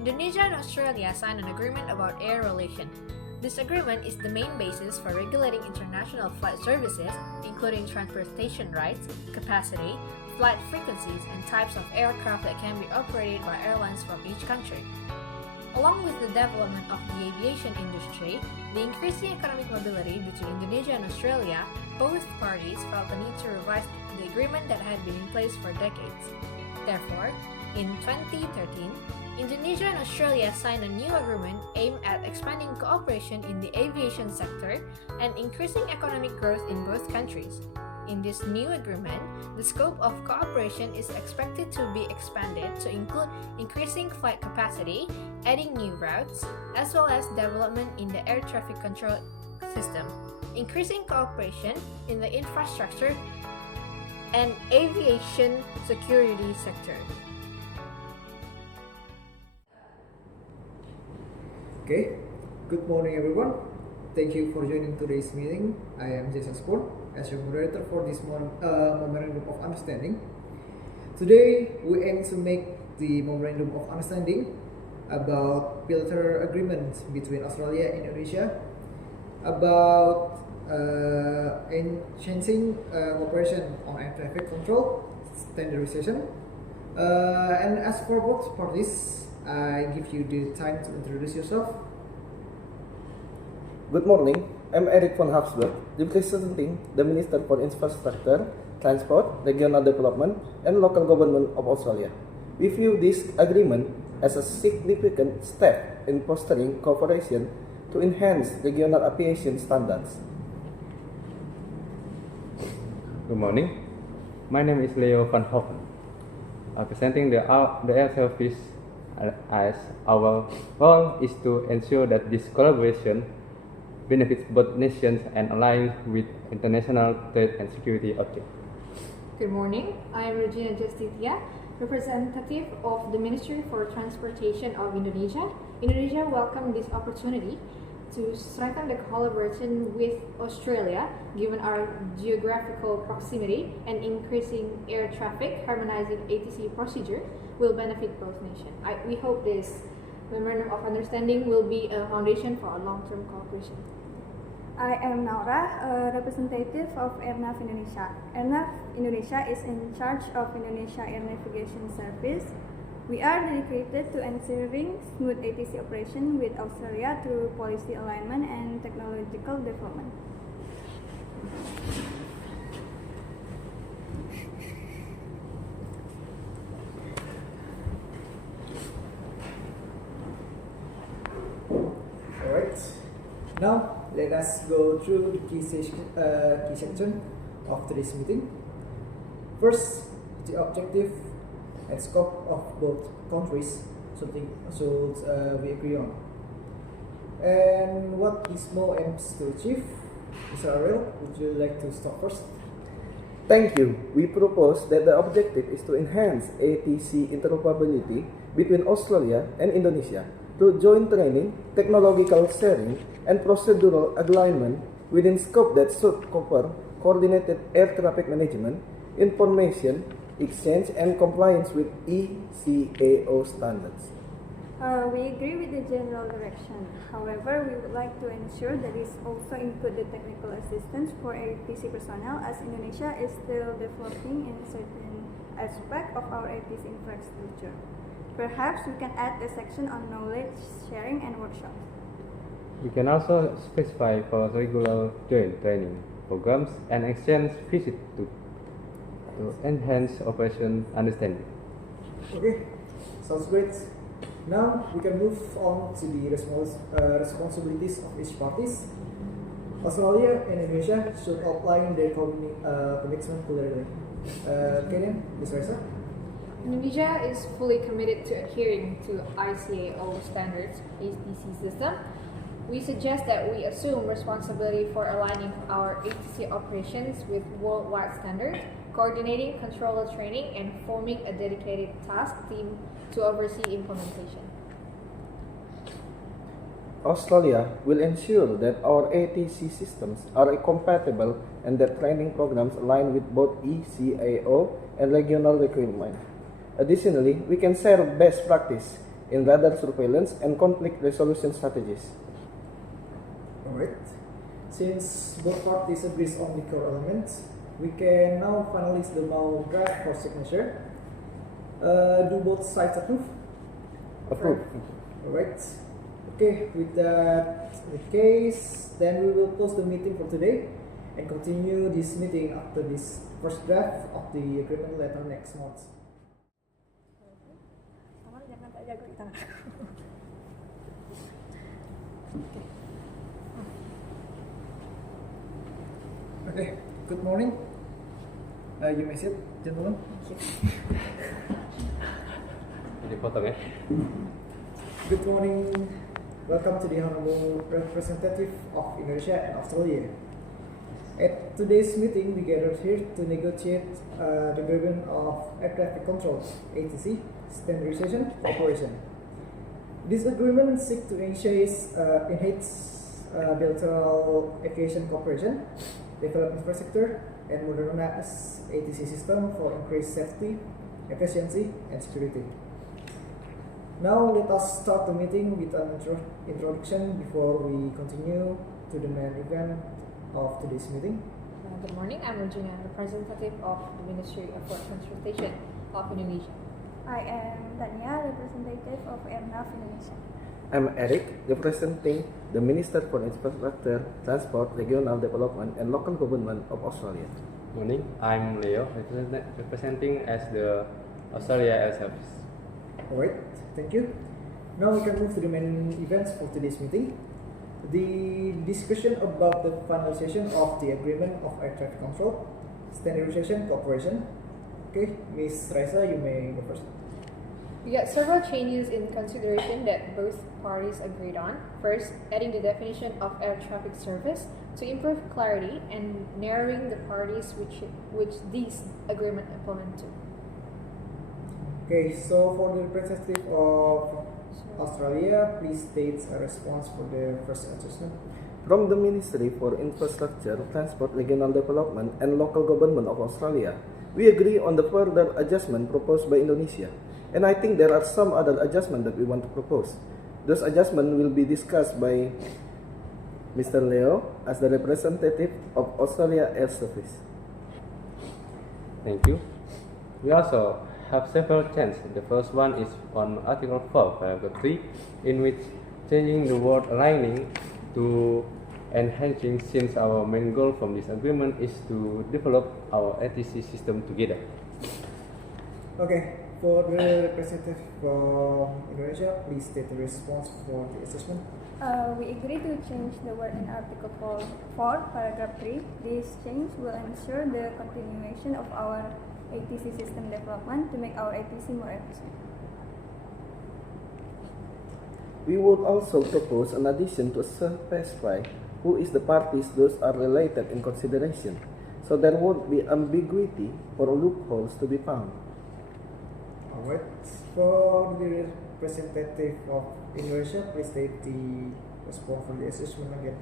Indonesia and Australia signed an agreement about air relation. This agreement is the main basis for regulating international flight services, including transportation rights, capacity, flight frequencies, and types of aircraft that can be operated by airlines from each country. Along with the development of the aviation industry, the increasing economic mobility between Indonesia and Australia, both parties felt the need to revise the agreement that had been in place for decades. Therefore, in 2013, Indonesia and Australia signed a new agreement aimed at expanding cooperation in the aviation sector and increasing economic growth in both countries. In this new agreement, the scope of cooperation is expected to be expanded to include increasing flight capacity, adding new routes, as well as development in the air traffic control system, increasing cooperation in the infrastructure and aviation security sector. Okay, good morning everyone. Thank you for joining today's meeting. I am Jason Sport as your moderator for this Memorandum of Understanding. Today we aim to make the Memorandum of Understanding about bilateral agreement between Australia and Indonesia about enhancing cooperation on air traffic control, standardization, and as for both parties, I give you the time to introduce yourself. Good morning, I'm Eric von Habsburg, representing the Minister for Infrastructure, Transport, Regional Development, and Local Government of Australia. We view this agreement as a significant step in fostering cooperation to enhance regional aviation standards. Good morning, my name is Leo van Hoven, representing the air service. As our goal is to ensure that this collaboration benefits both nations and aligns with international trade and security objectives. Good morning, I am Regina Justitia, representative of the Ministry for Transportation of Indonesia. Indonesia welcomed this opportunity to strengthen the collaboration with Australia, given our geographical proximity and increasing air traffic. Harmonizing ATC procedure will benefit both nations. We hope this Memorandum of Understanding will be a foundation for our long-term cooperation. I am Naurah, a representative of AirNav Indonesia. AirNav Indonesia is in charge of Indonesia Air Navigation Service. We are dedicated to ensuring smooth ATC operation with Australia through policy alignment and technological development. Alright, now let us go through the key section of today's meeting. First, the objective and scope of both countries should we agree on. And what this MO aims to achieve? Mr. Ariel, would you like to start first? Thank you. We propose that the objective is to enhance ATC interoperability between Australia and Indonesia through joint training, technological sharing, and procedural alignment within scope that should cover coordinated air traffic management, information exchange, and compliance with ECAO standards. We agree with the general direction. However, we would like to ensure that this also includes the technical assistance for ATC personnel, as Indonesia is still developing in certain aspects of our ATC infrastructure. Perhaps we can add a section on knowledge sharing and workshops. We can also specify for regular joint training programs and exchange visits to enhance operation understanding. Okay, sounds great. Now we can move on to the responsibilities of each parties. Australia and Indonesia should outline their commitment clearly. Kenyan, Ms. Raisa? Indonesia is fully committed to adhering to ICAO standards ATC system. We suggest that we assume responsibility for aligning our ATC operations with worldwide standards, coordinating controller training, and forming a dedicated task team to oversee implementation. Australia will ensure that our ATC systems are compatible and that training programs align with both ECAO and regional requirements. Additionally, we can share best practice in radar surveillance and conflict resolution strategies. Alright. Since both parties agree on the core elements, we can now finalize the MAU draft for signature. Do both sides approve? Approved. Alright. Okay, with that the case, then we will close the meeting for today and continue this meeting after this first draft of the agreement letter next month. Okay, good morning. You may sit, gentlemen. Dipotong ya. Good morning. Welcome to the Honorable Representative of Indonesia and Australia. At today's meeting, we gathered here to negotiate the agreement of air traffic control (ATC) standardization cooperation. This agreement seeks to enhance bilateral aviation cooperation, develop infrastructure, and modernize ATC system for increased safety, efficiency, and security. Now let us start the meeting with an introduction before we continue to the main event of today's meeting. Good morning, I'm Regina, representative of the Ministry of Transportation of Indonesia. I am Tania, representative of Airnav Indonesia. I'm Eric, representing the Minister for Infrastructure, Transport, Regional Development and Local Government of Australia. Morning, I'm Leo, representing as the Australia Air Service. Alright, thank you. Now we can move to the main events for today's meeting. The discussion about the finalization of the agreement of air traffic control, standardization cooperation. Okay, Ms. Raisa, you may go first. We got several changes in consideration that both parties agreed on. First, adding the definition of air traffic service to improve clarity and narrowing the parties which these agreement implement to. Okay, so for the representative of Australia, please state a response for the first adjustment. From the Ministry for Infrastructure, Transport, Regional Development and Local Government of Australia, we agree on the further adjustment proposed by Indonesia. And I think there are some other adjustments that we want to propose. Those adjustments will be discussed by Mr. Leo as the representative of Australia Air Service. Thank you. We also have several changes. The first one is on Article 4, Paragraph 3, in which changing the word aligning to enhancing, since our main goal from this agreement is to develop our ATC system together. Okay, for the representative from Indonesia, please state the response for the assessment. We agree to change the word in Article 4, Paragraph 3. This change will ensure the continuation of our ATC system development to make our ATC more efficient. We would also propose an addition to specify who is the parties those are related in consideration, so there won't be ambiguity or loopholes to be found. Alright, for the representative of Indonesia, please state the response for the assessment again.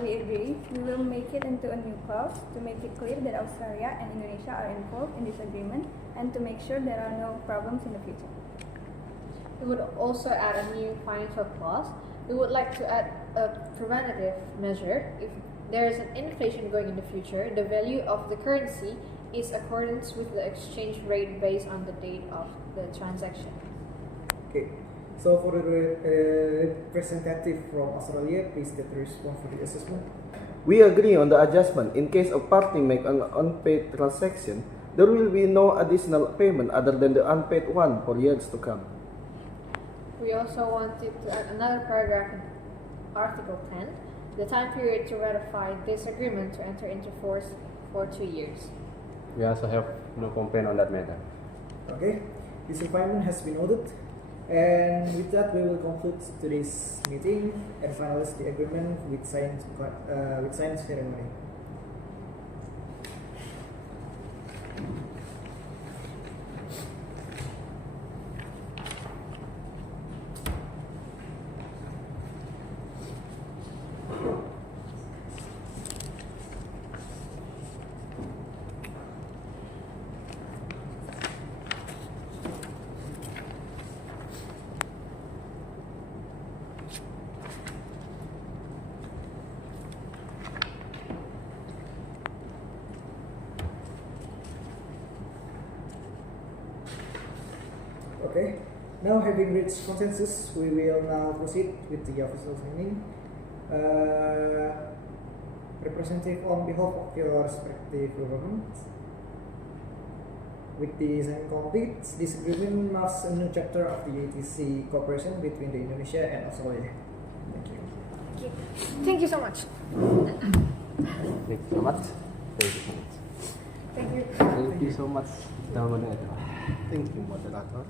We agree. We will make it into a new clause to make it clear that Australia and Indonesia are involved in this agreement and to make sure there are no problems in the future. We would also add a new financial clause. We would like to add a preventative measure. If there is an inflation going in the future, the value of the currency is accordance with the exchange rate based on the date of the transaction. Okay, so for the representative from Australia, please state the response for the assessment. We agree on the adjustment. In case a party make an unpaid transaction, there will be no additional payment other than the unpaid one for years to come. We also wanted to add another paragraph in Article 10, the time period to ratify this agreement to enter into force for 2 years. We also have no complaint on that matter. Okay, this requirement has been noted. And with that, we will conclude today's meeting and finalize the agreement with sign ceremony. Okay. Now, having reached consensus, we will now proceed with the official signing. Representative on behalf of your respective governments. With the signing complete, this agreement marks a new chapter of the ATC cooperation between the Indonesia and Australia. Thank you. Thank you so much. Thank you so much. Thank you so much. Thank you. Thank you so much, Moderator. Thank you, Moderator.